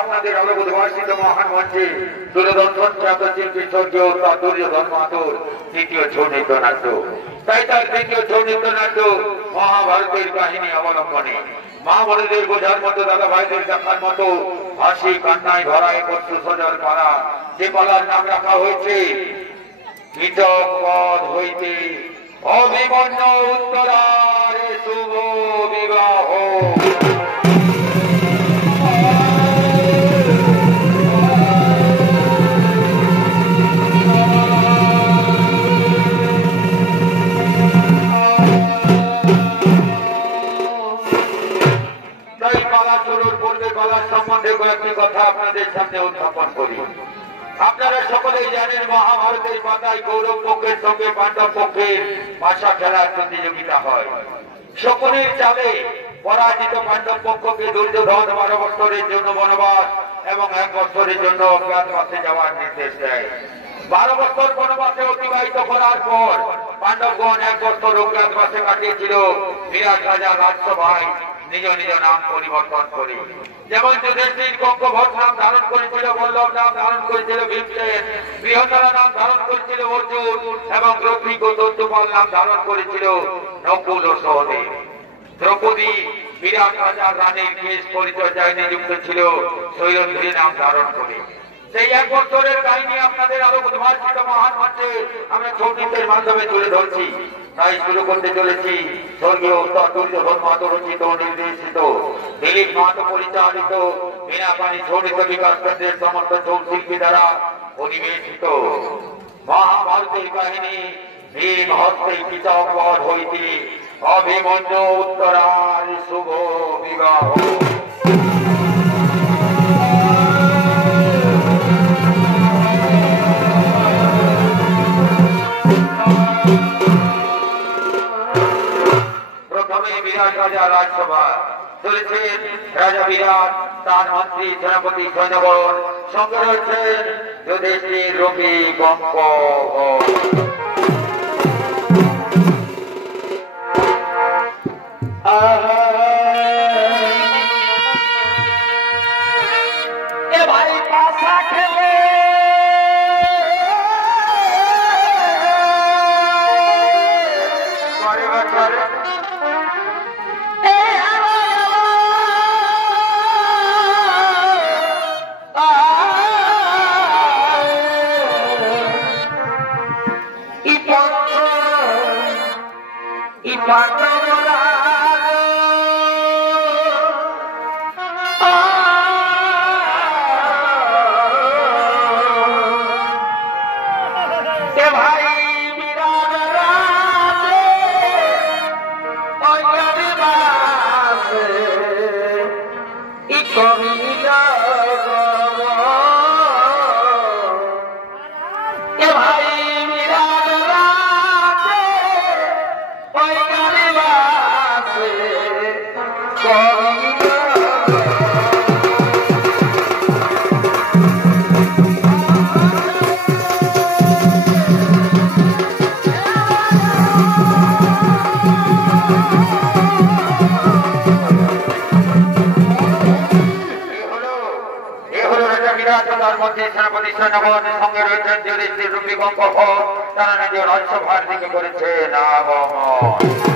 আপনাদের আলোক উদ্ভাসিত মহান মঞ্চে দূরদর্শন খ্যাত চিকিৎসকীয় দুর্যোধন মাতুর তৃতীয় ছৌ নৃত্য নাট্য। তাই তার তৃতীয় ছৌ নৃত্য নাট্য মহাভারতের কাহিনী অবলম্বনে মা বোনদের বোঝার মতো, দাদা ভাইদের দেখার মতো হাসি কান্নায় ভরা 71 পাড়া, যে পালার নাম রাখা হয়েছে কীচক পদ হইতে অভিমন্যু উত্তরার শুভ বিবাহ। সম্বন্ধে কয়েকটি কথা আপনাদের সামনে উত্থাপন করি। আপনারা সকলেই জানেন মহাভারতের পাতায় কৌরব পক্ষের সঙ্গে পাণ্ডব পক্ষের ভাষা খেলার প্রতিযোগিতা হয়। শকুনির চালে পরাজিত পাণ্ডব পক্ষকে দুর্যোধন 12 বছরের জন্য বনবাস এবং 1 বছরের জন্য অজ্ঞাতবাসে যাওয়ার নির্দেশ দেয়। 12 বছর বনবাসে অতিবাহিত করার পর পাণ্ডবগণ 1 বছর অজ্ঞাতবাসে কাটিয়েছিল বিরাট রাজা রাজসভায় নিজ নিজ নাম পরিবর্তন করে। যেমন যুধিষ্ঠির কঙ্কভট নাম ধারণ করেছিল, বল্লভ নাম ধারণ করেছিল ভীমসেন, বৃহন্নলা নাম ধারণ করেছিল অর্জুন এবং রথিক ও দন্তপাল নাম ধারণ করেছিল নকুল ও সহদেব। দ্রৌপদী বিরাট রাজার রানীর কেশ পরিচর্যায় নিযুক্ত ছিল সৈরন্ধ্রী নাম ধারণ করে। সেই 1 বছরের কাহিনী আপনাদের আলোক উদ্ভাসিত মহান মঞ্চে আমরা ছৌ নৃত্যের মাধ্যমে তুলে ধরছি। তাই শুরু করতে চলেছি স্বর্গীয় উস্তাদ দুর্যোধন মাহাতো রচিত নির্দেশিত, দিলীপ মাহাতো পরিচালিত বীণাপাণি ছৌ নৃত্য বিকাশ কেন্দ্রের সমস্ত ছৌ শিল্পী দ্বারা পরিবেশিত মহাভারতের কাহিনী ভীম হস্তে কীচক বধ হইতে অভিমন্যু উত্তরার শুভ বিবাহ। বিরাট রাজা রাজসভা চলেছেন, রাজা বিরাট, তার মন্ত্রী সেনাপতি সৈন্যগণ, সঙ্গে রয়েছেন যুধিষ্ঠির, রবি, কঙ্ক। সেনাপতি সৈন্যগণের সঙ্গে রয়েছেন যুধিষ্ঠির, রবি, কঙ্ক। তারা নিজ রাজসভার দিকে করেছেন আগমন।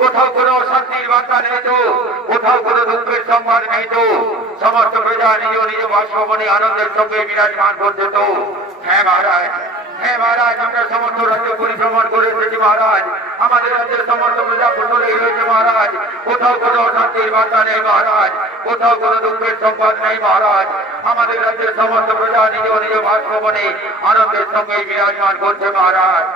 কোথাও কোনো শান্তির বার্তা নেই তো, কোথাও কোনো দুঃখের সংবাদ নেই তো, সমস্ত প্রজা নিজ নিজ বাসভবনে আনন্দের সঙ্গে বিরাজমান করছে তো। হ্যাঁ মহারাজ, হ্যাঁ মহারাজ, আমরা সমস্ত রাজ্য পরিভ্রমণ করে এসেছি মহারাজ। আমাদের রাজ্যের সমস্ত প্রজা কুশলেই রয়েছে মহারাজ। কোথাও কোনো অশান্তির বার্তা নেই মহারাজ, কোথাও কোনো দুঃখের সংবাদ নেই মহারাজ। আমাদের রাজ্যের সমস্ত প্রজা নিজ নিজ বাসভবনে আনন্দের সঙ্গে বিরাজমান করছে মহারাজ।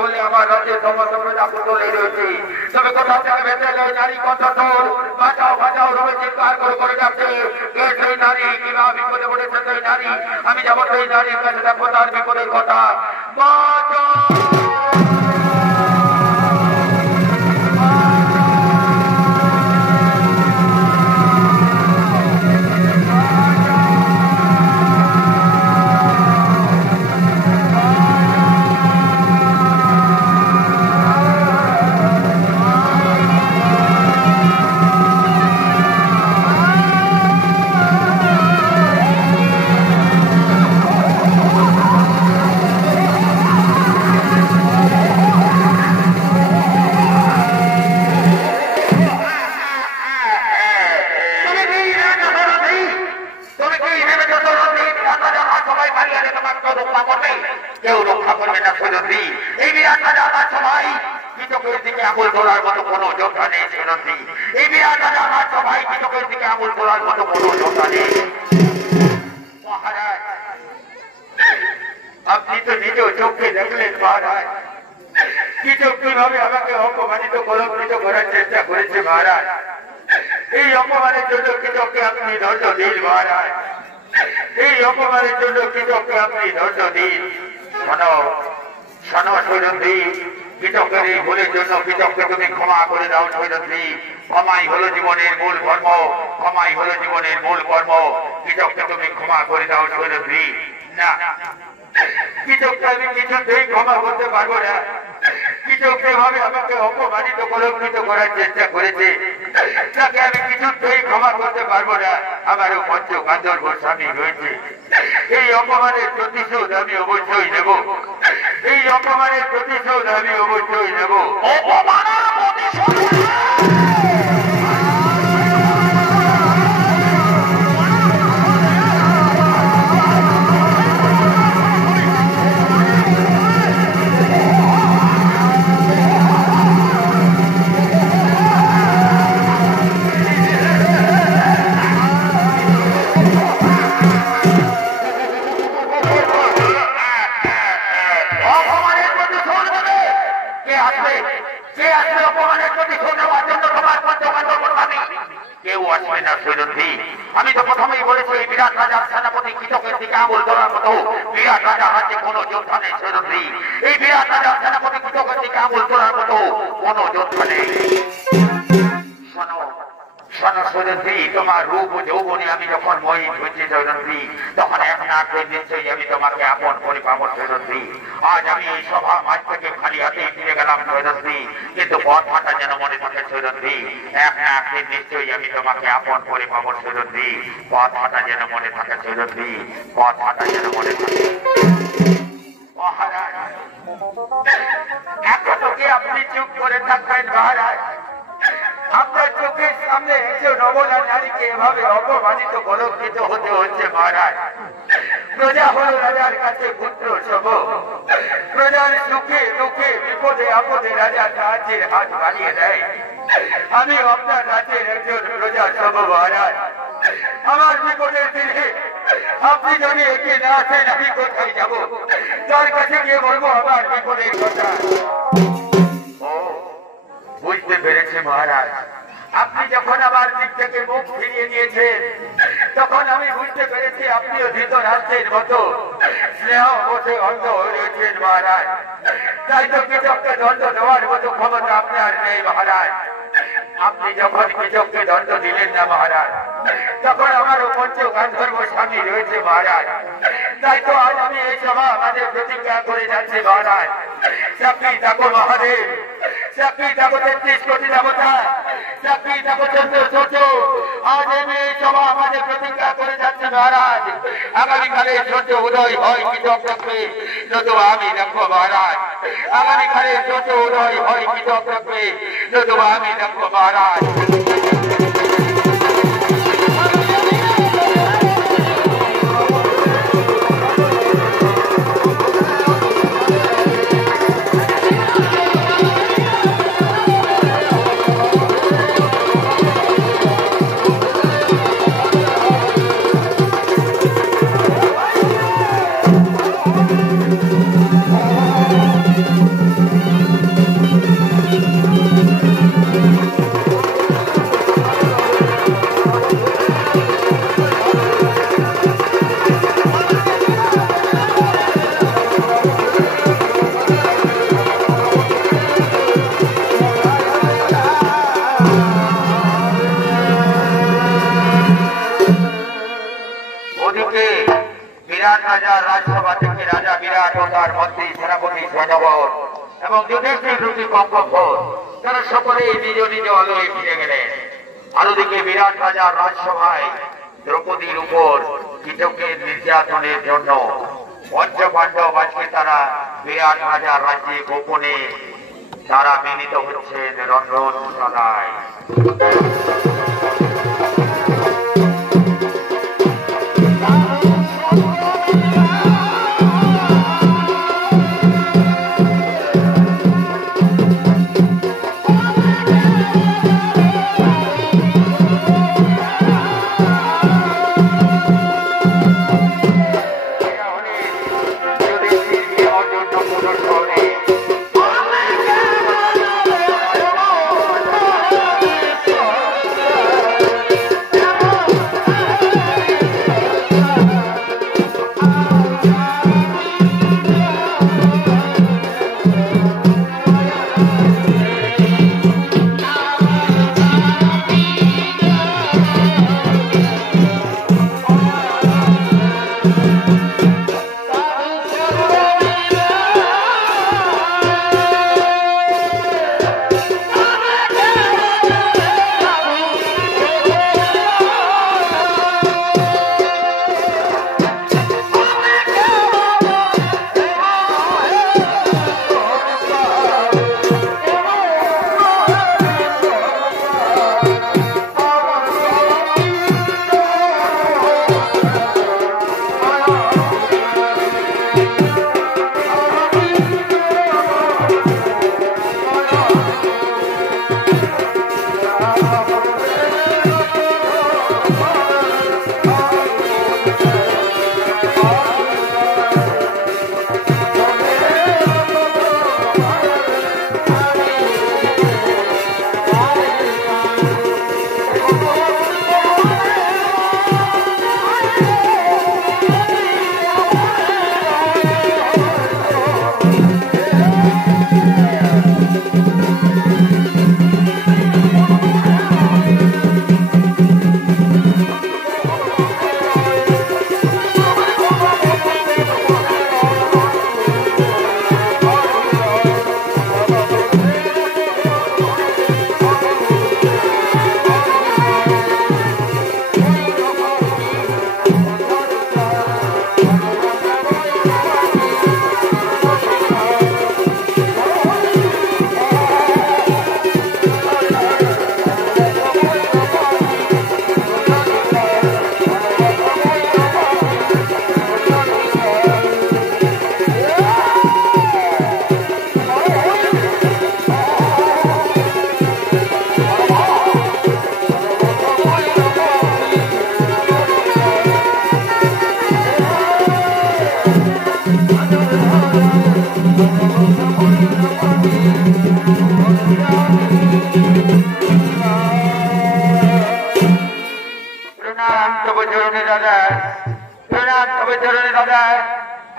বললে আমার রাজ্যের সমস্ত প্রজা কুশলেই রয়েছে, তবে কোথাও থেকে বেঁচে নারী কণ্ঠস্বর বাঁচাও বাঁচাও রবে চিৎকার করে যাচ্ছে। কে সেই নারী, কিংবা বিপদে পড়েছে সেই নারী? আমি যাবো সেই নারীর কাছে, দেখো তার বিপদের কথা। কেউ রক্ষা করবে না সৈরন্দ্রী। এই বিরাট রাজা আমার সবাই কৃতকের দিকে আঙুল তোলার মতো কোনো যোদ্ধা নেই সৈরন্দ্রী। এই বিরাট রাজা আমার সবাই কৃতকের দিকে আঙুল তোলার মতো কোনো যোদ্ধা নেই। মহারাজ, আপনি তো নিজ চোখে দেখলেন মহারাজ, কৃতক কিভাবে আমাকে অপমানিত কলঙ্কিত করার চেষ্টা করেছে মহারাজ। এই অপমানের জন্য কৃতককে আপনি দণ্ড দিন মহারাজ, এই অপমানের জন্য কৃতককে আপনি দণ্ড দিন। শোনো শোনো সৈরন্দ্রী, কৃতকের এই ভুলের জন্য কৃতককে তুমি ক্ষমা করে দাও সৈরন্দ্রী। ক্ষমাই হলো জীবনের মূল কর্ম, ক্ষমাই হলো জীবনের মূল কর্ম। কৃতককে তুমি ক্ষমা করে দাও সৈরন্দ্রী। না, কৃতককে আমি কিছুতেই ক্ষমা করতে পারবো না। কৃতক যেভাবে আমাকে অপমানিত কলঙ্কিত করার চেষ্টা করেছে, তাকে আমি কিছুতেই ক্ষমা করতে পারবো না। আমারও পঞ্চকান্দর গোস্বামী রয়েছে, এই অপমানের প্রতিশোধ আমি অবশ্যই নেব। এই অপমানের প্রতিশোধ আমি অবশ্যই নেব। অপমানের প্রতিশোধ আমি তো প্রথমেই বলেছি, এই বিরাট রাজার সেনাপতি কৃতকের দিকে আঙুল তোলার মতো বিরাট রাজার রাজ্যে কোনো যোদ্ধা নেই সৈরন্দ্রী। এই বিরাট রাজার সেনাপতি কৃতকের দিকে আঙুল তোলার মতো কোনো যোদ্ধা নেই। শোনো শোনো সৈরন্দ্রী, তোমার রূপ ও যৌবনে আমি যখন মোহিত হয়েছি সৈরন্দ্রী, তখন এক না করে নিশ্চয়ই আমি তোমাকে আপন করে পাবো সৈরন্দ্রী। আজ আমি এই সভা মাঝ থেকে খালি হাতে ফিরে গেলাম সৈরন্দ্রী, কিন্তু পথ হাঁটা যেন মনে থাকে সৈরন্দ্রী। এক না করে নিশ্চয়ই আমি তোমাকে আপন করে পাবো সৈরন্দ্রী। পথ হাঁটা যেন মনে থাকে সৈরন্দ্রী, পথ হাঁটা যেন মনে থাকে। মহারাজ, এখনো কি আপনি চুপ করে থাকবেন মহারাজ? আপনার চোখের সামনে একজন অবলা নারীকে এভাবে অপমানিত কলঙ্কিত হতে হচ্ছে মহারাজ। প্রজা হল রাজার কাছে পুত্র সম, প্রজার সুখে দুঃখে বিপদে আপদে রাজার সাহায্যের হাত বাড়িয়ে দেয়। আমি আপনার রাজ্যের একজন প্রজা সম মহারাজ। আমার বিপদের দিনে আপনি যদি এগিয়ে না আসেন, আমি কোথায় যাব? তার কাছে গিয়ে বলবো আমার বিপদের কথা। বুঝতে পেরেছি মহারাজ, আপনি যখন আমার দিক থেকে মুখ ফিরিয়ে নিয়েছেন, তখন আমি বুঝতে পেরেছি আপনিও ধৃতরাষ্ট্রের মতো স্নেহ বসে অন্ধ হয়ে রয়েছেন মহারাজ। তাই তো কৃতককে দণ্ড দেওয়ার মতো ক্ষমতা আপনার নেই মহারাজ। আপনি যখন কৃষককে দণ্ড দিলেন না মহারাজ, তখন আমার পঞ্চ গান্ধর্ব স্বামী রয়েছে মহারাজ। তাই তো আজ আমি এই সভা আমাদের প্রতিজ্ঞা করে যাচ্ছি মহারাজ। চাকরি থাকো মহাদেব, চাকরি থাকো 33 কোটি দেবতা, চাকরি থাকো 14 সূর্য। আজ আমি এই সভা আমাদের প্রতিজ্ঞা করে যাচ্ছি মহারাজ। আগামীকালে সূর্য উদয় হয় কৃষক থাকবে, নতুবা আমি দেখবো মহারাজ। আগামীকালে সূর্য উদয় হয় কৃষক থাকবে, নতুবা আমি দেখবো মহারাজ। বিরাট রাজার রাজসভা থেকে রাজা বিরাট ও তার মন্ত্রী সেনাপতি সৈন্যবর এবং যুধিষ্ঠির রূপী কঙ্কভোর তারা সকলেই নিজ নিজ আলোয় ফিরে গেলেন। আলোদিকে বিরাট রাজার রাজসভায় দ্রৌপদীর উপর কৃষকের নির্যাতনের জন্য পঞ্চ পাণ্ডব আজকে তারা বিরাট রাজার রাজ্যে গোপনে তারা মিলিত হচ্ছেন রন্ধনশালায়।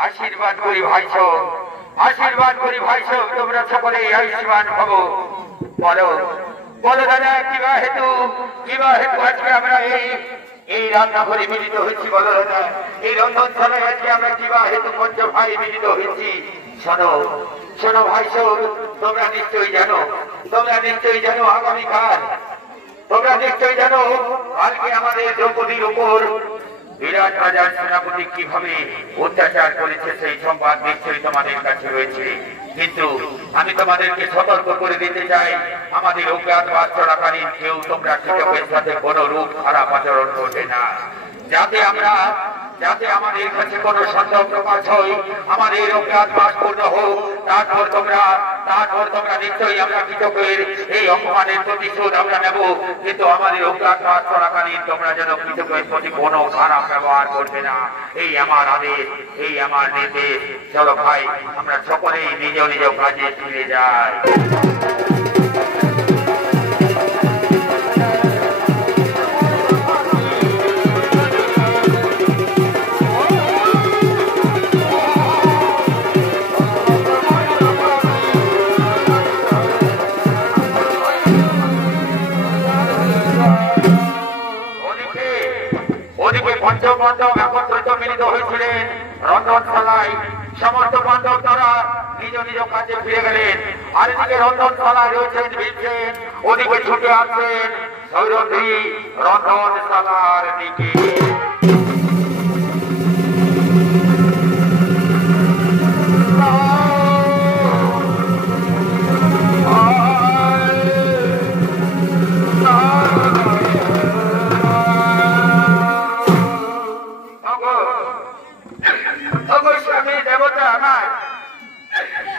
आशीर्वाद करी भाईसो आशीर्वाद करी भाईसो তোমরা সকলেই আয়ুষ্মান ভব বলো বলো দাদা কিবা হেতু আজকে আমরা এই রান্নাঘরে মিলিত হয়েছি? বলো দাদা এই রন্ধনশালায় আজকে আমরা কিবা হেতু পঞ্চ ভাই মিলিত হয়েছি? শোনো শোনো ভাই সব, তোমরা নিশ্চয়ই জানো আগামীকাল, তোমরা নিশ্চয়ই জানো কালকে আমাদের দ্রৌপদীর উপর বিরাট রাজার সেনাপতি কিভাবে অত্যাচার করেছে সেই সংবাদ নিশ্চয়ই তোমাদের কাছে রয়েছে। কিন্তু আমি তোমাদেরকে সতর্ক করে দিতে চাই, আমাদের অজ্ঞাতবাস চলাকালীন কেউ তোমরা কীটকের সাথে কোনো রূপ খারাপ আচরণ করবে না, যাতে আমাদের কাছে কোনো সন্দেহ প্রকাশ হয়, আমাদের অজ্ঞাতবাস পূর্ণ হোক। তারপর তোমরা নিশ্চয়ই আমরা কীটকের এই অপমানের প্রতিশোধ আমরা নেব। কিন্তু আমাদের অজ্ঞাতবাস চলাকালীন তোমরা যেন কীটকের প্রতি কোনো খারাপ ব্যবহার করবে না, এই আমার আদেশ, এই আমার নির্দেশ। চলো ভাই, আমরা সকলেই নিজ নিজ কাজে ফিরে যাই। পঞ্চপাণ্ডব একত্রিত মিলিত হয়েছিলেন রন্ধনশালায়। সমস্ত পাণ্ডব তারা নিজ নিজ কাজে ফিরে গেলেন। আর এদিকে রন্ধনশালায় রয়েছেন ভীমসেন, ওদিকে ছুটে আসছেন সৈরন্ধ্রী রন্ধনশালার দিকে।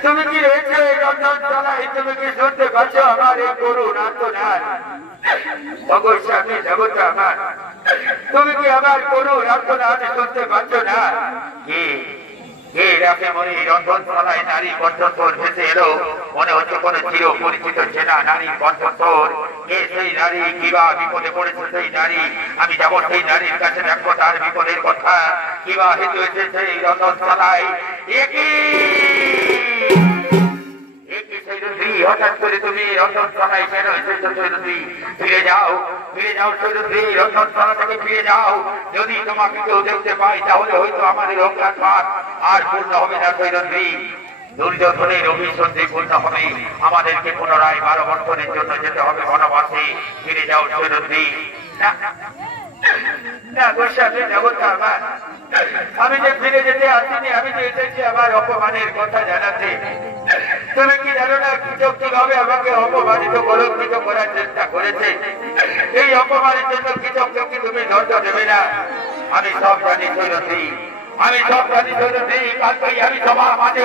তুমি কি রয়েছে রন্ধনশালায়? তুমি কি শুনতে পাচ্ছ আমার এই করুণ আর্তনাদ? স্বামী দেবতা আমার, তুমি কি আমার করুণ আর্তনাদ শুনতে পাচ্ছ না? কে রাখে মনে রন্ধনশালায় নারী কণ্ঠস্বর ভেসে এলো, মনে হচ্ছে কোন চির পরিচিত চেনা নারী কণ্ঠস্বর। কে সেই নারী? কিবা বিপদে পড়েছে সেই নারী? আমি যাবো সেই নারীর কাছে, দেখবো তার বিপদের কথা। কিবা হেতু এসেছে এই রন্ধনশালায়? হঠাৎ করে তুমি রন্ধনশালায় কেন এসেছো সৈরন্ধ্রী? ফিরে যাও সৈরন্ধ্রী, রন্ধনশালা থেকে ফিরে যাও। যদি তোমাকে কেউ দেখতে পাই তাহলে হয়তো আমাদের অজ্ঞাতবাস আর পূর্ণ হবে না সৈরন্ধ্রী। দুর্যোধনের অভিসন্ধি পূর্ণ হবে, আমাদেরকে পুনরায় 12 বছরের জন্য যেতে হবে বনবাসে। ফিরে যাও সৈরন্ধ্রী। না গোস্বামী দেবতা আমার, আমি যে ফিরে যেতে আসিনি, আমি যে এসেছি আমার অপমানের কথা জানাতে। তুমি কি জানো না কৃষক কিভাবে আমাকে অপমানিত কলঙ্কিত করার চেষ্টা করেছে? এই অপমানের জন্য কৃষককে কি তুমি ধৈর্য দেবে না? আমি সব জানি সৈরন্ধ্রী, কালকেই আমি সবার মাঝে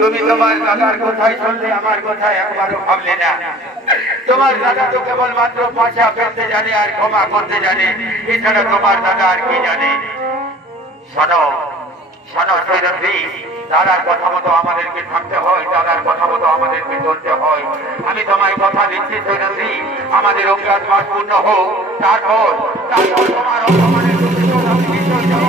তুমি তোমার দাদার কথাই শুনলে, আমার কথায় একবারও ভাবলে না। তোমার দাদা তো কেবল মাত্র পাশা ফেলতে জানে আর ক্ষমা করতে জানে, এছাড়া তোমার দাদা আর কি জানে? শোনো সৈরন্ধ্রী, দাদার কথা মতো আমাদেরকে থাকতে হয়, দাদার কথা মতো আমাদেরকে চলতে হয়। আমি তোমায় কথা দিচ্ছি সৈরন্ধ্রী, আমাদের অজ্ঞাতবাস পূর্ণ হোক, তারপর তোমার অপমানের প্রতিশোধ আমি নিশ্চয়ই দেব।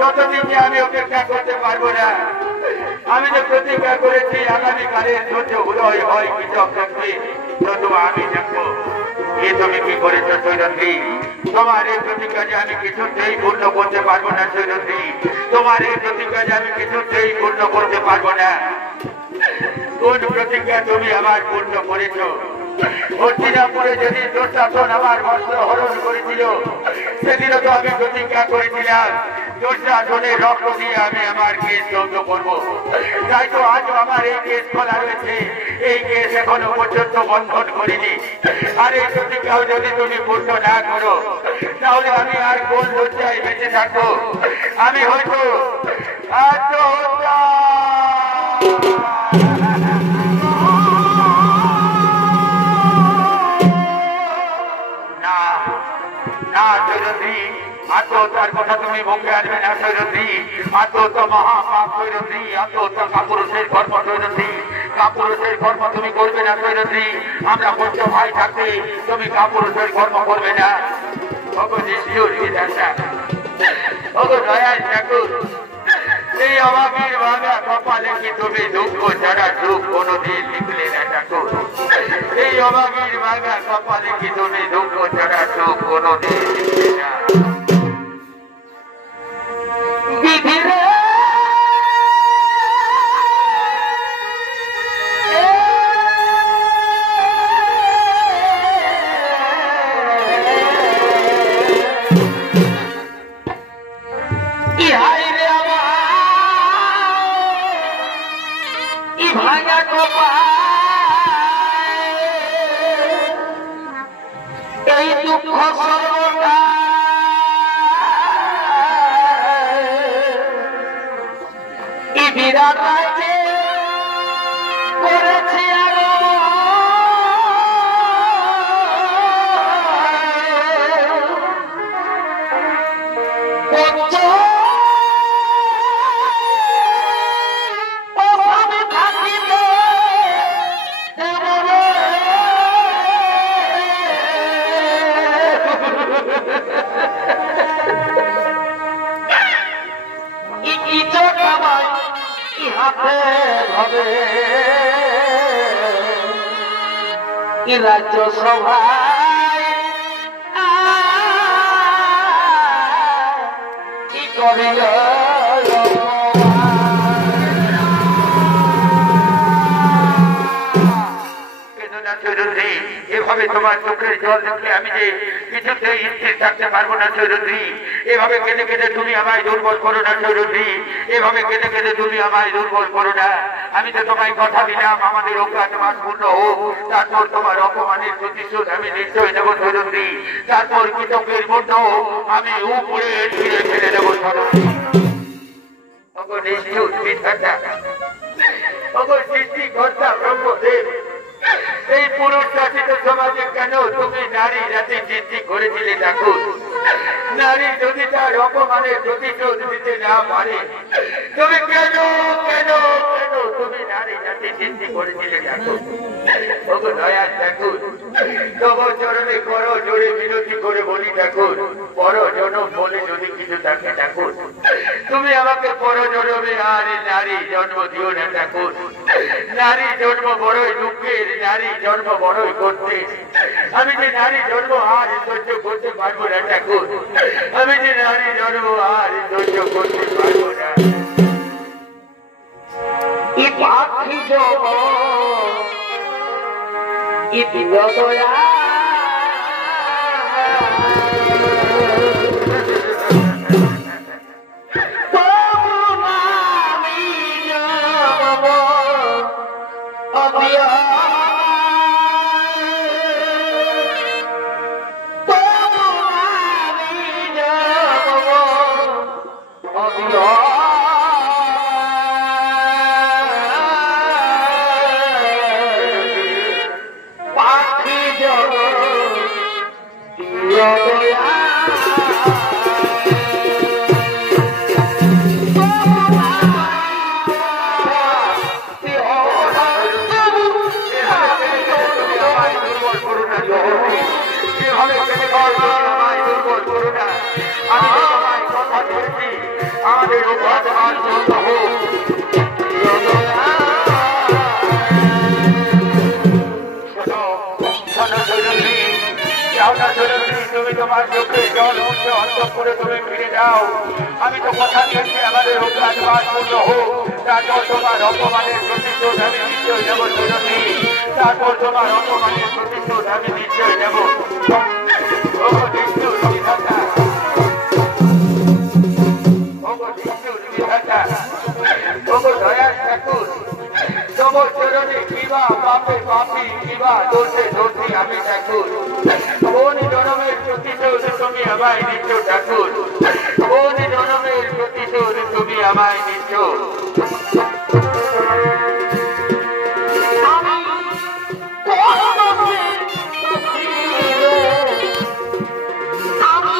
যতদিন যে আমি অপেক্ষা করতে পারবো না, আমি যে প্রতিজ্ঞা করেছি আগামীকালের সূর্য উদয় হয় কৃষক দেখবে, ততু আমি দেখবো। এ তুমি কি করেছো সৈরন্ধ্রী? তোমার এই প্রতিজ্ঞা যে আমি কিছুতেই পূর্ণ করতে পারবো না সৈরন্ধ্রী, তোমার এই প্রতিজ্ঞা যে আমি কিছুতেই পূর্ণ করতে পারবো না। কোন প্রতিজ্ঞা তুমি আমার পূর্ণ করেছো? হস্তিনাপুরে যেদিন দুঃশাসন আমার বস্ত্র হরণ করেছিল, সেদিনও তো আমি প্রতিজ্ঞা করেছিলাম দুঃশাসনের রক্ত দিয়ে আমি আমার কেস বন্ধ করবো। তাই তো আজও আমার এই কেস খোলা রয়েছে, এই কেস এখনো পর্যন্ত বন্ধন করিনি। আর এই প্রতিজ্ঞাও যদি তুমি পূর্ণ না করো, তাহলে আমি আর কোন লজ্জায় বেঁচে থাকবো? আমি হয়তো আত্মহত্যা। আত্মহত্যার কথা তুমি তুমি মুখে আসবে না সৈরথী, আত্মহত্যা মহাপাপ সৈরথী, আত্মহত্যা কাপুরুষের কর্ম সৈরথী, কাপুরুষের কর্ম তুমি করবে না সৈরথী। আমরা পঞ্চ ভাই থাকতে তুমি কাপুরুষের কর্ম করবে না। দয়াল ঠাকুর, এই অভাবীর ভাঙা কপালে কি তুমি দুঃখ ছাড়া সুখ কোনোদিন লিখলে না ঠাকুর? এই অভাবীর ভাঙা কপালে কি তুমি দুঃখ ছাড়া সুখ কোনোদিন লিখলে না? এই দুঃখ সর্বদা বিরাট রাজ্যে করেছে রাজ্য সভায় কি করিল এভাবে তোমার চোখের জল দেখলে আমি যে কিছুতেই স্থির থাকতে পারবো না সৈরথী। এভাবে কেঁদে কেঁদে তুমি আমায় দুর্বল করো না সৈরথী, এভাবে কেঁদে কেঁদে তুমি আমায় দুর্বল করো না। আমি তো তোমায় কথা দিলাম আমাদের অজ্ঞাতবাস পূর্ণ হোক, তারপর তোমার অপমানের প্রতিশোধ আমি নিশ্চয় নেবো সৈরথী। তারপর কৃতজ্ঞের মধ্য আমি উপরে ফিরে ফেলে দেবো সৈরথী। সৃষ্টিকর্তা ব্রহ্মদেব, এই পুরুষ শাসিত সমাজে কেন তুমি নারী জাতি সৃষ্টি করেছিলে ঠাকুর? নারী যদি তার অপমানের প্রতিশোধ দিতে না পারে, তুমি কেন কেন কেন তুমি নারী জাতি সৃষ্টি করেছিলে ঠাকুর? ওগো দয়াল ঠাকুর, তব চরণে করো জোরে বিনতি করে বলি ঠাকুর, পর জনম বলে যদি কিছু থাকে ঠাকুর, তুমি আমাকে পর জনমে আর নারী জন্ম দিও না ঠাকুর। নারী জন্ম বড়ই দুঃখের, নারী জন্ম বড়ই করতে, আমি যে নারী জন্ম আর সহ্য করতে পারবো না ঠাকুর, আমি যে নারী জন্ম আর সহ্য করতে পারবো না। আমাদের তুমি তোমার চোখে জল মুছে অন্ত করে তুমি ফিরে যাও। আমি তো কথা দিয়েছি আমাদের অজ্ঞাতবাস পূর্ণ হোক, তারপর তোমার অপমানের প্রতিশোধ আমি নিশ্চয় নেব সৈরথী, তারপর তোমার অপমানের প্রতিশোধ আমি নিশ্চয় নেব। দয়াল ঠাকুর, তোমার চরণে কিবা পাপে পাপি কিবা দোষে দোষী আমি ঠাকুর, কোন জনমের প্রতিশোধ তুমি আমায় নিচ্ছ ঠাকুর, কোন জনমের প্রতিশোধ তুমি আমায় নিচ্ছ? আমি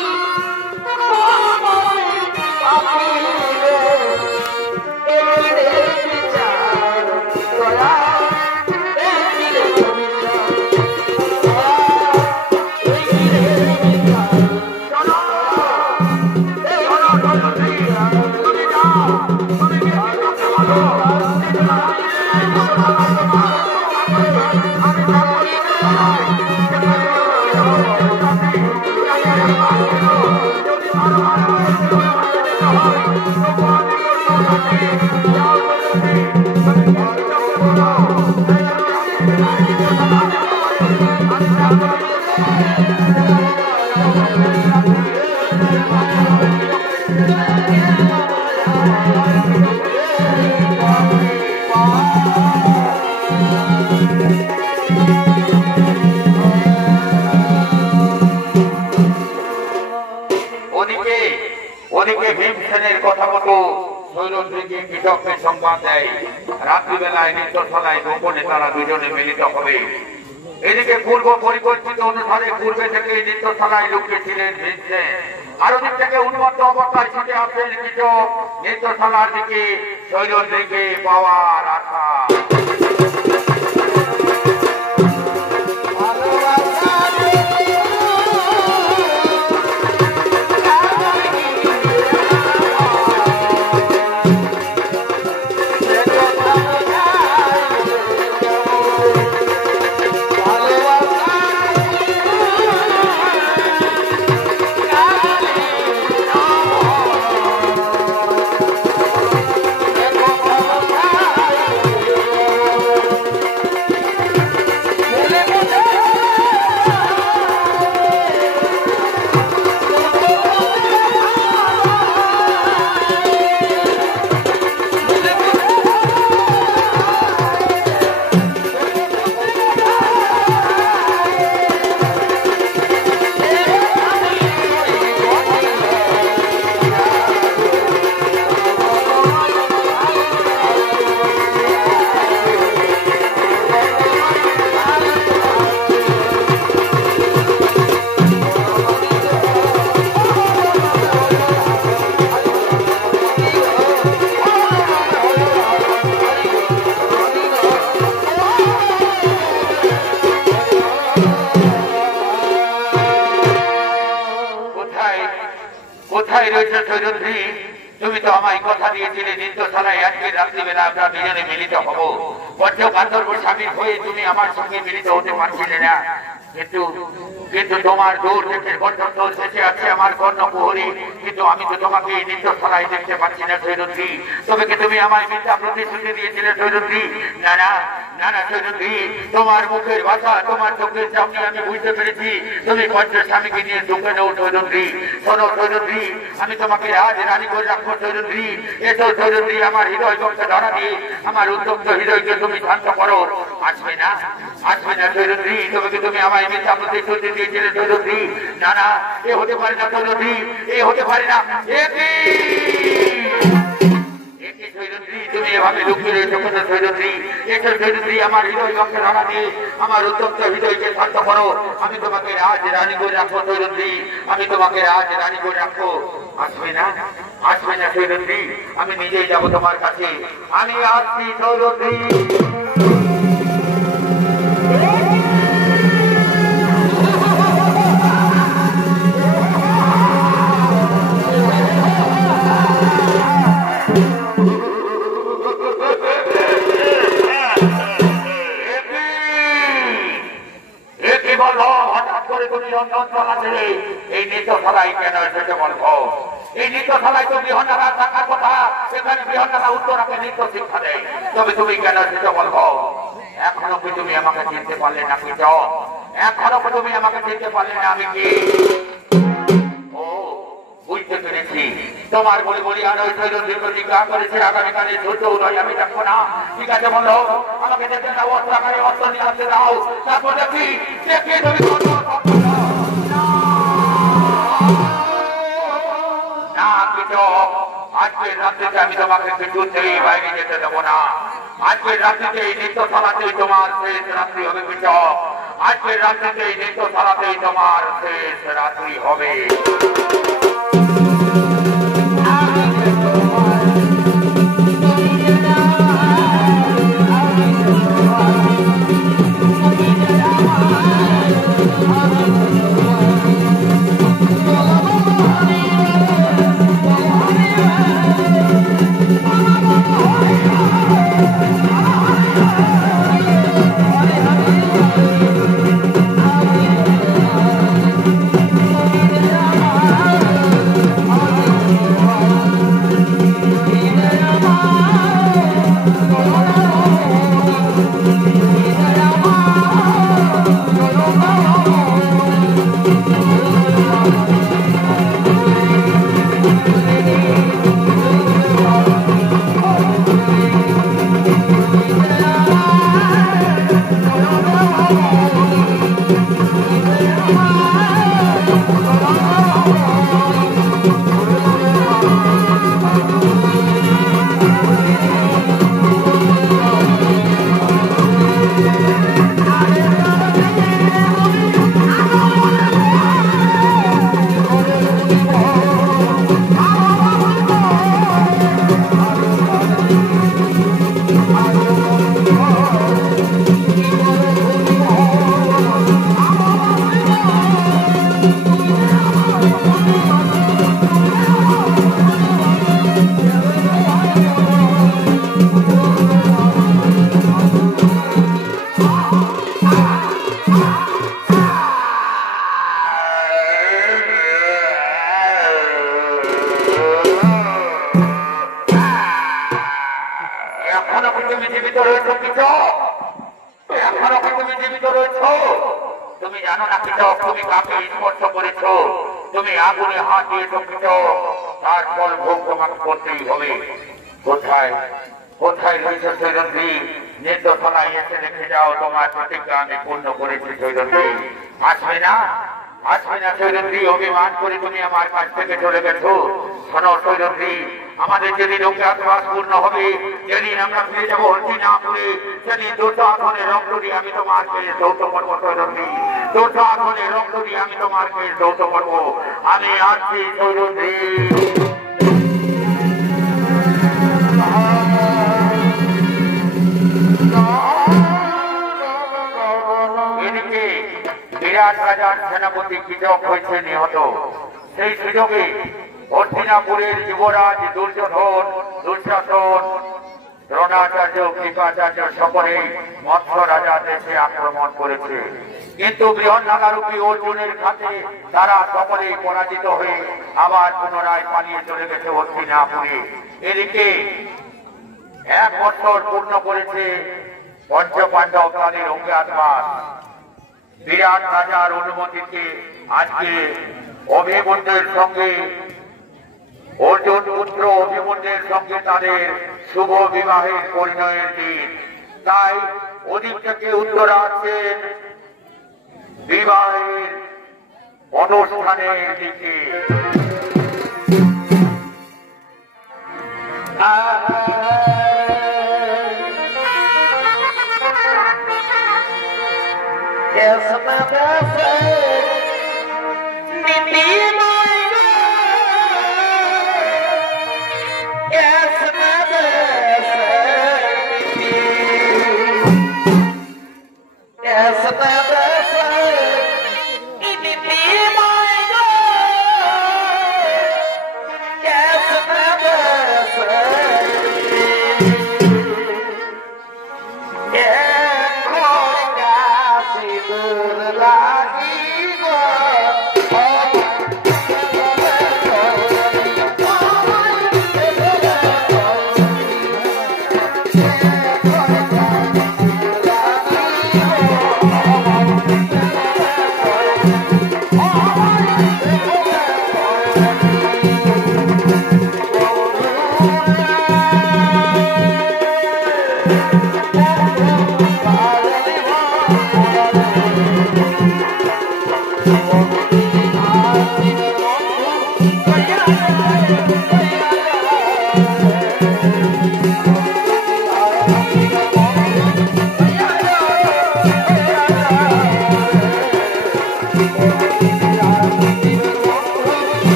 ওদিকে ভীমসেনের কথা মতো শৈলদ্রীকে কৃষককে সংবাদ দেয় রাত্রিবেলায় নৃত্যশালায় গোপনে তারা দুজনে মিলিত হবে। এদিকে পূর্ব পরিকল্পিত অনুসারে পূর্বে থেকে নৃত্যশালায় লুকিয়েছিলেন ভীমসেন, আর ওদিক থেকে উন্মত্ত অবস্থায় ছুটে আসেন কৃষক নৃত্যশালার দিকে শৈলদ্রীকে পাওয়ার আশা। কোথায় রয়েছে শৈলদ্রী? তুমি তো আমায় কথা দিয়েছিলে নৃত্যশালায় আজকে রাত্রিবেলা আমরা দুজনে মিলিত হব। পঞ্চ গান্ধর্ব স্বামী হয়ে তুমি আমার সঙ্গে মিলিত হতে পারছিলে না, কিন্তু তোমার দূর থেকে কণ্ঠস্বর শেষে আছে আমার কর্ণকুহরী, কিন্তু আমি তো তোমাকে নৃত্যশালায় দেখতে পাচ্ছি না শৈলদ্রী। তবে কি তুমি আমায় মিথ্যা প্রতিশ্রুতি দিয়েছিলে শৈলদ্রী? না না না না শৈলদ্রী, তোমার মুখের ভাষা, তোমার চোখের সামনে আমি বুঝতে পেরেছি তুমি পঞ্চের স্বামীকে নিয়ে চোখে নেও শৈলদ্রী। শোনো শৈলদ্রী, আমি তোমাকে রাজ রানী করে রাখবো শৈলদ্রী। এসো শৈলদ্রী, আমার হৃদয় বক্ষে ধরা দিয়ে আমার উদ্যক্ত হৃদয়কে তুমি শান্ত করো। আসবে না আসবে না শৈলদ্রী, তবে কি তুমি আমায় মিথ্যা প্রতিশ্রুতি দিয়েছিলে শৈলদ্রী? না না, এ হতে পারে না শৈলদ্রী, এ হতে পারে না। তুমি এভাবে লুকিয়ে রয়েছো কেন শৈলদ্রী? এসো শৈলদ্রী, আমার হৃদয় বক্ষে ধরা দিয়ে আমার উদ্যক্ত হৃদয়কে শান্ত করো। আমি তোমাকে রাজ রানী করে রাখবো শৈলদ্রী, আমি তোমাকে রাজ রানী করে রাখবো। আসবে না আসবে না শৈলদ্রী, আমি নিজেই যাবো তোমার কাছে। আমি আসছি শৈলদ্রী। এই নৃত্যশালায় কেন এসেছে বলবো? এই নৃত্যশালায় তো গৃহনারা থাকার কথা, সেখানে গৃহনারা উত্তরাকে নৃত্য শিক্ষা দেয়, তবে তুমি কেন এসেছো বলবো? এখনো কি তুমি আমাকে চিনতে পারলে না? কি এখনো কি তুমি আমাকে চিনতে পারলে না? আমি কি? ও বুঝতে পেরেছি, তোমার বলে বলি আর ওই শৈলদ্রী প্রতিজ্ঞা করেছে আগামীকালে সূর্য উদয় আমি দেখবো না। ঠিক আছে বলো, আমাকে দেখতে দাও, অস্ত্রাগারে অস্ত্র নিয়ে আসতে দাও, তারপর দেখি দেখিয়ে তুমি না কিছু। আজকের রাত্রিতে আমি তোমাকে কিছুতেই বাইরে যেতে দেবো না। আজকের রাত্রিতে এই নৃত্যশালাতেই তোমার শেষ রাত্রি হবে কৃষক। আজকের রাত্রিতে এই নৃত্যশালাতেই তোমার শেষ রাত্রি হবে। এখনো কি তুমি জীবিত রয়েছো কৃষক? এখনো কি তুমি জীবিত রয়েছো? তুমি জানো না কৃষক তুমি কাকে স্পর্শ করেছো? তুমি আগুনে হাত দিয়েছো কৃষক, তারপর ভোগ তোমাকে করতেই হবে। কোথায় কোথায় রয়েছে সৈরন্দ্রী? নির্দেশনায় এসে দেখে যাও তোমার প্রতিজ্ঞা আমি পূর্ণ করেছি সৈরন্দ্রী। আসবে না আসবে না সৈরন্দ্রী, অভিমান করে তুমি আমার কাছ থেকে চলে গেছো। শোনো সৈরন্দ্রী, আমাদের যেদিন অজ্ঞাতবাস পূর্ণ হবে, যেদিন আমরা ফিরে যাবো হস্তিনাপুরে, সেদিন দুটো আগুনে রক্ত দিয়ে আমি তোমাকে দৌত করবো সৈরন্দ্রী। দুটো আগুনে রক্ত দিয়ে আমি তোমাকে দৌত করবো। আমি আসছি সৈরন্দ্রী। এদিকে বিরাট রাজার সেনাপতি কৃষক হয়েছে নিহত। সেই সুযোগে হস্তিনাপুরের যুবরাজ দুর্যোধন, দুঃশাসন, দ্রোণাচার্য, কৃপাচার্য সকলেই মৎস্য রাজা দেশে আক্রমণ করেছে। কিন্তু বৃহন্নগারূপী অর্জুনের কাছে তারা সকলেই পরাজিত হয়ে আবার পুনরায় পালিয়ে চলে গেছে হস্তিনাপুরে। এদিকে 1 বছর পূর্ণ করেছে পঞ্চপাণ্ডব তাদের অজ্ঞাতবাস। বিরাট রাজার অনুমতিতে আজকে অভিমন্যুর সঙ্গে, অর্জুন পুত্র অভিমন্যুর সঙ্গে তাদের শুভ বিবাহের পরিণয়ের দিন। তাই ওদিক থেকে উত্তর আসছেন বিবাহের অনুষ্ঠানের দিকে।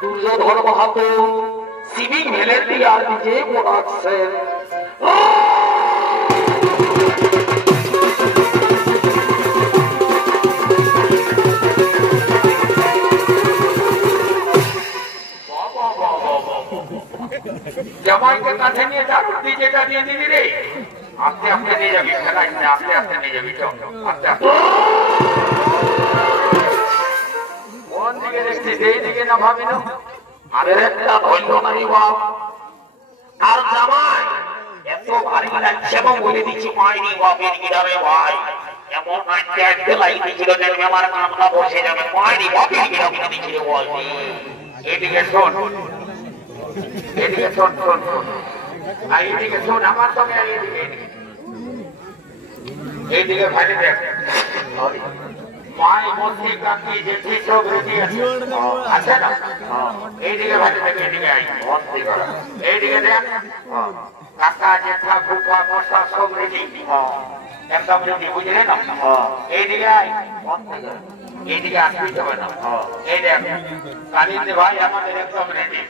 দুর্যোধন মাহাতো সিভিক ভ্যালেন্টি আর বিজয় প্রোডাকশন। জামাইকে কাছে নিয়ে যাবো, ডিজেটা দিয়ে দিবি রে। আস্তে আস্তে নিয়ে যাবি, ফেলাইস না, আস্তে আস্তে নিয়ে যাবি। আস্তে আস্তে কোন দিকে দেখছিস? এই দিকে না ভাবি না? আরে একটা ধৈর্য নাই বাপ। আর জামাই এত ভারী লাগছে এবং বলে দিচ্ছি মাইনি বাপের গিরারে ভাই এমন নাচতে আসতে লাগিয়েছিল যে আমার কামনা বসে যাবে। মাইনি বাপের গিরা বলে দিচ্ছিল বলছি। এদিকে শোন, এদিকে শোন শোন শোন, আর এদিকে শোন আমার সঙ্গে। আর এদিকে এইদিকে ভাই দেখ, মাই মধ্যে কাকি যেটি সব রেডি আছে, আছে না? এইদিকে ভাই দেখ, এদিকে আই, এইদিকে দেখ, কাকা জেঠা ফুফা মশা সব রেডি, একদম রেডি, বুঝলে না? এইদিকে আই, এইদিকে আসবি তবে না। এই দেখ কালিন্দে ভাই আমাদের একদম রেডি।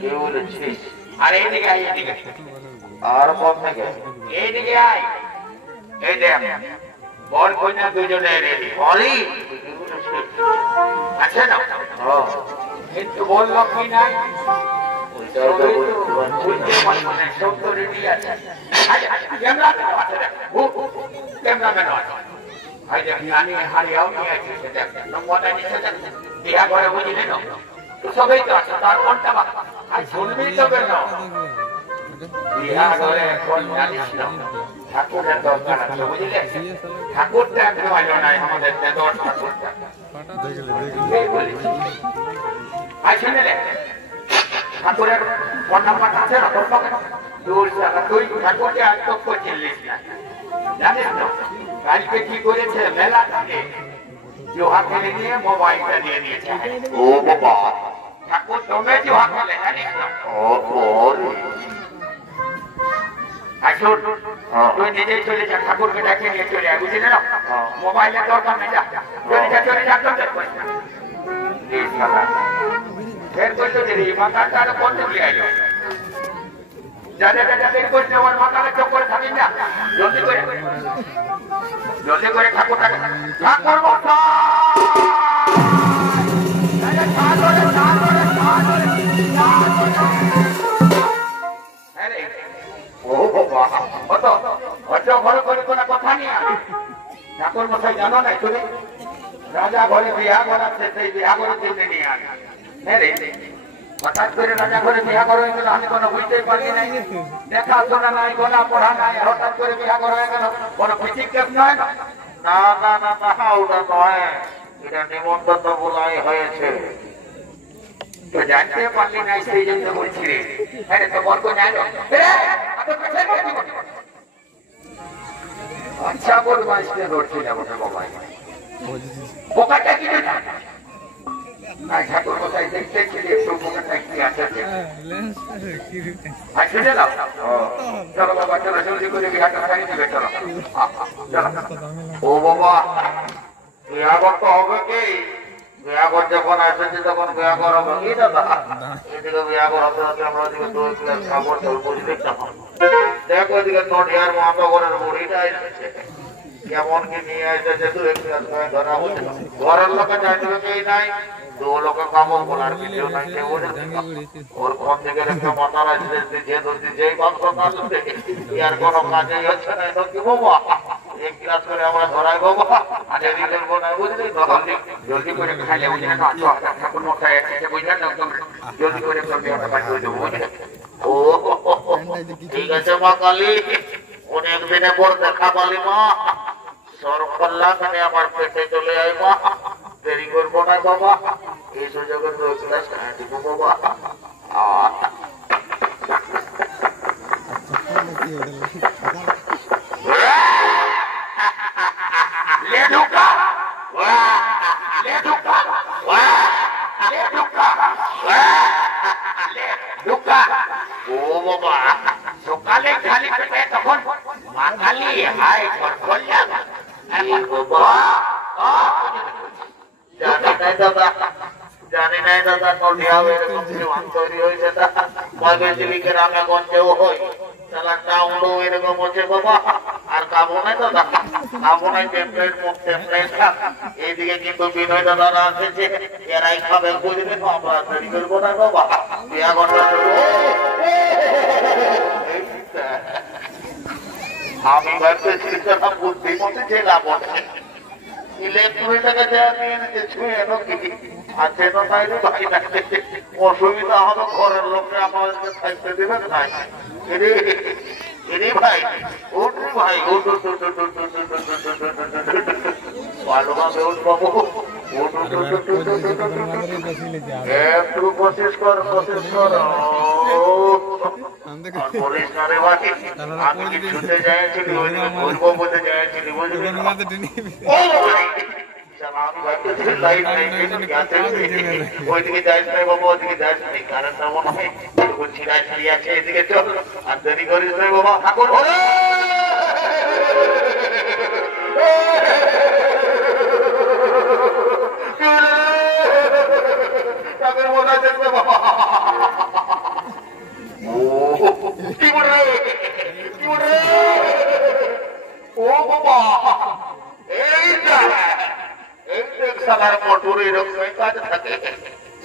কে বলেছিস? আর এইদিকে আই, এইদিকে আর কম থেকে এইদিকে আই। এই দেখ বর কন্যা দুজনে রেডি হলি আছে না কিন্তু বললো কি নাই সব তো রেডি আছে ক্যামেরাম্যান বিয়া করে বুঝলি না সবাই তো আছে তার কোনটা শুনবি তো কেন বিয়া করে এখন জানিস না ঠাকুরের দরকার আছে বুঝলে ঠাকুরটা একদম আইল নাই আমাদের ঠাকুরটা শুনে রে ঠাকুরের নাম্বার আছে না তুই ঠাকুরকে একদম চিনলিস না জানিস না কালকে কি করেছে মেলা থেকে জোহা খেলে নিয়ে মোবাইলটা দিয়ে দিয়েছে ও বাবা ঠাকুর তোমরা জোহা খেলে জানিস না তুই নিজেই চলে যা ঠাকুরকে ডেকে নিয়ে চলে আয় বুঝলি না মোবাইলের দরকার নেই চলে যা ফের করছো যে মাথাটা আরো কোন চলে আইল যাদের করছে ওর মাথাটা চোখ করে থাকি না জলদি করে ঠাকুরটাকে ঠাকুর কথা নিয়ে ঠাকুর মশাই জানো না তুমি রাজা ঘরে বিয়া করাচ্ছে সেই বিয়া করে তুলে নিয়ে আনে হঠাৎ করে রাজা ঘরে বিয়া করা হয়ে গেল আমি কোনো বুঝতেই পারি নাই দেখাশোনা নাই গোনা পড়া নাই হঠাৎ করে বিয়া করা হয়ে গেল কোনো পিছিক কেস নয় না না না না ওটা নয় এটা নিমন্ত্রণ বলাই হয়েছে তো জানতে পারলি নাই সেই জন্য বলছি রে হ্যাঁ তো বল করে আচ্ছা বলবো আসতে ধরছি না বসে মোবাইল বোকাটা কি না ঠাকুর কোথায় দেখতে ছিল একটু বোকাটা কি আছে চলো বাবা চলো জলদি করে বিহারটা খাই দিবে চলো ও বাবা বিয়া করতে হবে কি বিয়া করতে যখন আসেছি তখন বিয়া করা হবে কি দাদা এদিকে বিয়া করাতে হতে আমরা ওদিকে 2 গ্লাস খাবার তো বুঝলি দেখো ওদিকে নডিয়ার মাথা করে মুড়িটা এসেছে কেমন কি নিয়ে এসেছে 2 গ্লাস ধরা হচ্ছে ঘরের লোকে জানবে কি নাই 2 লোকে কামড় বলার কিছু নাই কেউ ওর কোন দিকে একটা মাথা রাখছে যে ধরছি যেই বাক্স কাটছে আর কোনো কাজেই হচ্ছে না তো কি বাবা 1 গ্লাস করে আমরা ধরাই বাবা আর দেরি করবো না বুঝলি জলদি করে খাইলে বুঝলি না ঠাকুর মশাই এসেছে বুঝলেন না জলদি করে বিয়াটা পাঠিয়ে দেবো বুঝলেন ও ঠিক আছে মা কালী অনেক দিনে পর দেখা পালি মা সরফল্লা মানে আমার পেটে চলে আয় মা দেরি করবো না বাবা এই সুযোগে 2 গ্লাস খাই দিব বাবা সকালে খালি পেটে তখন মা কালী হাই করলাম জানি নাই দাদা নডিয়া এরকম তৈরি হয়েছে ময়ূরদিকে গ্রামে গঞ্জেও হয় তাহলে টাউনও এরকম হচ্ছে বাবা আর খাবো নাই দাদা খাবো নাই টেমপ্লেট মুখ টেমপ্লেট এইদিকে কিন্তু বিনয় দাদারা আসেছে এরাই খাবে বুঝবে আমরা তৈরি করবো না বাবা বিয়া ঘটনা আমি ভাবতেছি বুদ্ধিমতি ছেলা বলছে ইলেকট্রিকটাকে দেওয়া নিয়ে নিতে ছুঁয়ে এনো কি আছে না তাই ভাই অসুবিধা হবে ঘরের লোককে আমাদেরকে থাকতে দেবে নাই ভাই উঠি ভাই ভালোভাবে উঠবাবু একটু কোশিশ কর বলিস না রে ভাই আমি কি ছুটে যাইছিলি ওইদিকে বলবো বলতে যাইছিলি বুঝলি ওইদিকে যাইস নাই বাবা ওইদিকে যাইস নি কারণ মনে হয় ছিড়া ছিড়ি আছে এদিকে চল আর দেরি করিস নাই বাবা ঠাকুর ঠাকুর মনে দেখবে বাবা ও বাবা সালার মোটর এরকম কাজ থাকে,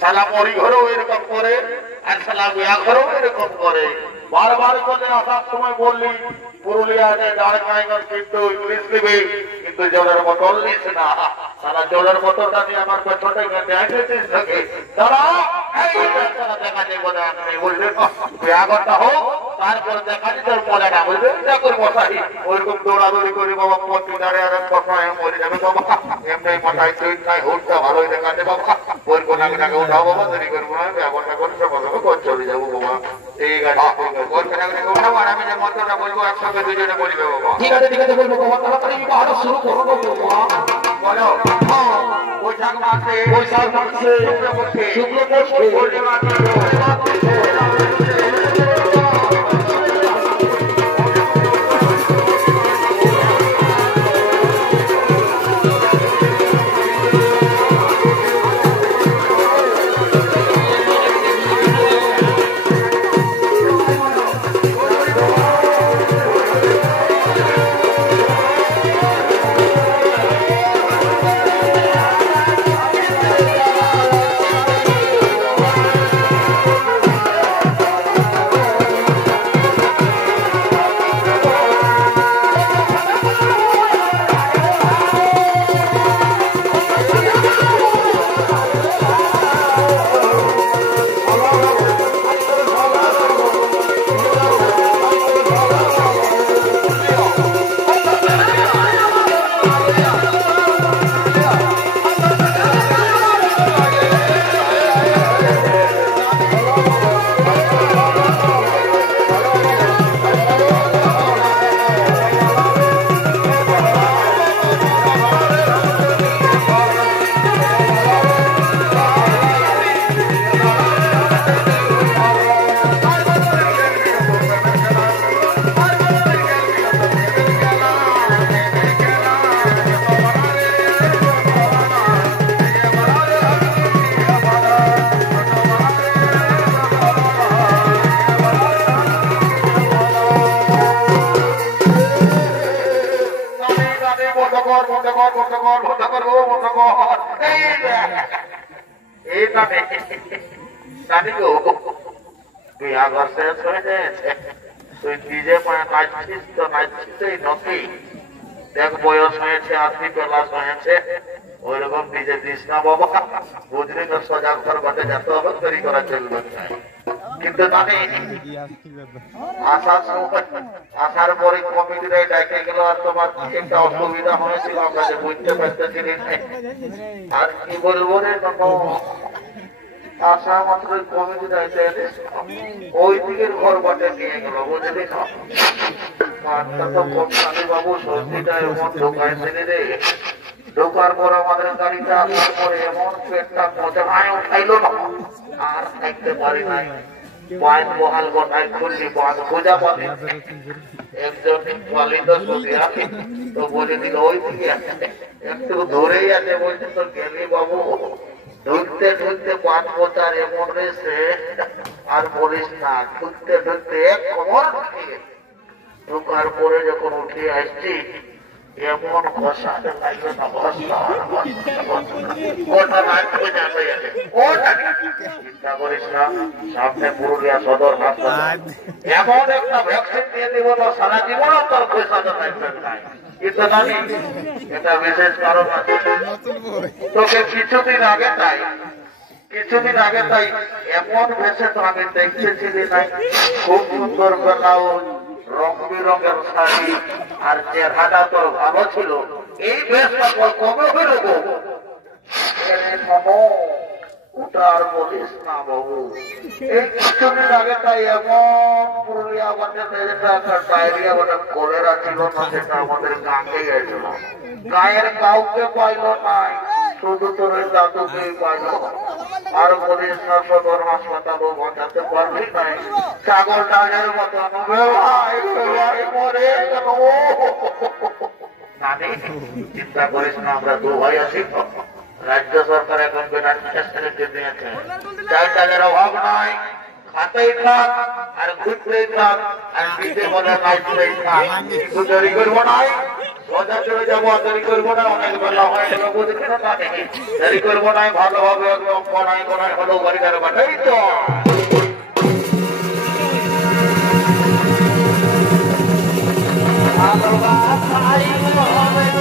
সালা মরি ঘরেও এরকম করে, আর সালা বিয়া ঘরেও এরকম করে। বারবার করে আসার সময় বললি পুরুলিয়াতে দাঁড়ায় কিন্তু ইংলিশ নেবে, কিন্তু জলের বোতল নিস না। সারা জলের বোতলটা নিয়ে আমার পেছনে দেখেছিস থাকে তারা দেখা যাবে বলে আমি বুঝলে বিয়াঘরটা হোক তারপরে দেখা যাবে তোর মজাটা বুঝলে এটা করে বসাই ওইরকম দৌড়াদৌড়ি করি বাবা পথে দাঁড়িয়ে আর কথায় মরে যাবে বাবা, এমনি মাথায় তুই খাই হোকটা ভালোই দেখা যাবে বাবা, ওই কোনাকে উঠাও বাবা, দেরি করবো না, বিয়াঘরটা করে সব চলে যাবো বাবা। ঠিক আছে ওর কোনাকে উঠাবো আর আমি যে মন্ত্রটা বলবো একসঙ্গে দুজনে বলবে বাবা। ঠিক আছে বলবো বাবা, তাড়াতাড়ি বিবাহটা শুরু করো বাবা। বলো বৈশাখ মাসে শুক্লপক্ষে পূর্ণিমা তুই নিজে নাচছিস তো নাচছিস এই নথি দেখ বয়স হয়েছে আপনি বেলাস হয়েছে ওইরকম নিজে দিস না বাবা, বুঝলি তো সজাগ করবাতে যেতে হবে, তৈরি করা চলবে। কিন্তু জানি আসার পরে কমিটিরা ডাকে গেল আর তোমার একটা অসুবিধা হয়েছিল আমরা যে বুঝতে পারতেছি আর কি বলবো রে আসা মাত্র কমিটিরা ওই দিকের ঘর বাটে নিয়ে গেল বুঝলি না। বাবু সর্দিটা এমন ঢোকায় দিলি রে, ঢোকার পর আমাদের গাড়িটা আসার পরে এমন পেটটা পচায় উঠাইলো না আর থাকতে পারি নাই, পাঁচ বহাল গোটায় খুললি বাঁধ খোঁজা পাবি একজন পালিত তো বলে দিল ওই দিকে একটু ধরেই আছে বলছে তো গেলি বাবু ঢুকতে ঢুকতে পাঁচ বছর এমন রয়েছে আর বলিস না, ঢুকতে ঢুকতে এক খবর ঢুকার পরে যখন উঠে আসছি এমন ঘষাতে লাগবে না চিন্তা করিস না, সামনে পুরুলিয়া সদর হাসপাতাল এমন একটা ভ্যাকসিন দিয়ে দিব তো সারা জীবন তোর পয়সাটা থাকবে নাই। কিন্তু জানি এটা বিশেষ কারণ আছে, তোকে কিছুদিন আগে তাই এমন ভেসে তো আমি দেখতেছিলি নাই, খুব সুন্দর ব্লাউজ রং বেরঙের শাড়ি আর চেহারাটা তোর ভালো ছিল, এই বেশটা কবে বেরোবো ওটা আর বলিস না বাবু। এই কিছুদিন আগে তাই এমন পুরুলিয়া আমাদের ডায়রিয়া বলে কলেরা ছিল না, সেটা আমাদের গাঁকে গেছিল, গায়ের কাউকে পাইল নাই, শুধু তোর ওই দাদুকেই পাইল। আর বলিস না সদর হাসপাতালও বাঁচাতে পারলি নাই, ছাগল ডালের মতন মরে গেল। চিন্তা করিস না, আমরা দু ভাই আছি, রাজ্য সরকার এখন বেটার ফ্যাসিলিটি দিয়েছে, চাল ডালের অভাব নাই, খাতেই থাক আর ঘুরতেই থাক আর বিদে বলে নাচতেই থাক, কিছু দেরি করবো নাই, মজা চলে যাবো, আর দেরি করবো না। অনেক বেলা হয় বাবু, দেখে না তা দেখে দেরি করবো না, ভালোভাবে একদম কোনায় কোনায় হলো বাড়িটার বাটাই তো। ভালোবাসাই হবে